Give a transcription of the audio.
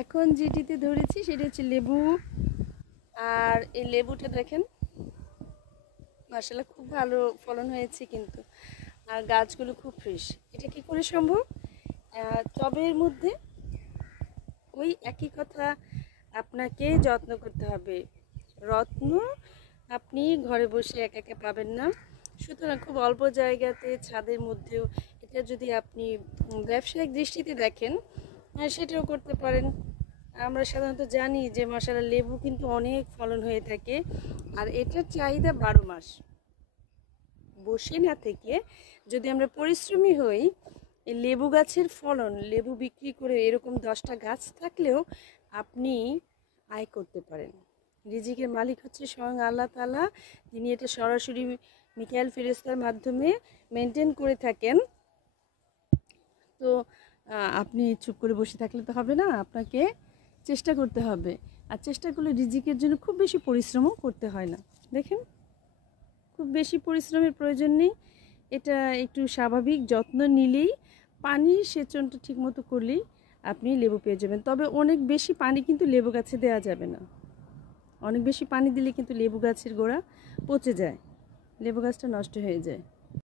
এখন যেটিতে ধরেছি সেটা হচ্ছে লেবু। আর এই লেবুটা দেখেন মাশাআল্লাহ খুব ভালো ফলন হয়েছে কিন্তু, আর গাছগুলো খুব ফ্রেশ। এটা কি করে সম্ভব? টবের মধ্যে ওই একই কথা, আপনাকে যত্ন করতে হবে। রত্ন আপনি ঘরে বসে একা একা পাবেন না, সুতরাং খুব অল্প জায়গাতে ছাদের মধ্যেও এটা যদি আপনি ব্যবসায়িক দৃষ্টিতে দেখেন সেটাও করতে পারেন। আমরা সাধারণত জানি যে মাশাআল্লাহ লেবু কিন্তু অনেক ফলন হয়ে থাকে, আর এটার চাহিদা 12 মাস। বসে না থেকে যদি আমরা পরিশ্রমী হই, এই লেবু গাছের ফলন, লেবু বিক্রি করে এরকম 10টা গাছ থাকলেও আপনি আয় করতে পারেন। রিজিকের মালিক হচ্ছে স্বয়ং আল্লাহ তাআলা, তিনি এটা সরাসরি মিকাኤल ফেরেশতার মাধ্যমে মেনটেন করে থাকেন। তো আপনি চুপ করে বসে থাকলে তো হবে না, আপনাকে চেষ্টা করতে হবে। আর চেষ্টা করলে রিজিকের জন্য খুব বেশি পরিশ্রমও করতে হয় না। দেখেন, খুব বেশি পরিশ্রমের প্রয়োজন নেই। এটা একটু স্বাভাবিক যত্ন নিলেই, পানির সেচনটা ঠিকমতো করলেই আপনি লেবু পেয়ে যাবেন। তবে অনেক বেশি পানি কিন্তু লেবু গাছে দেওয়া যাবে না। অনেক বেশি পানি দিলে কিন্তু লেবু গাছের গোড়া পচে যায়, লেবু গাছটা নষ্ট হয়ে যায়।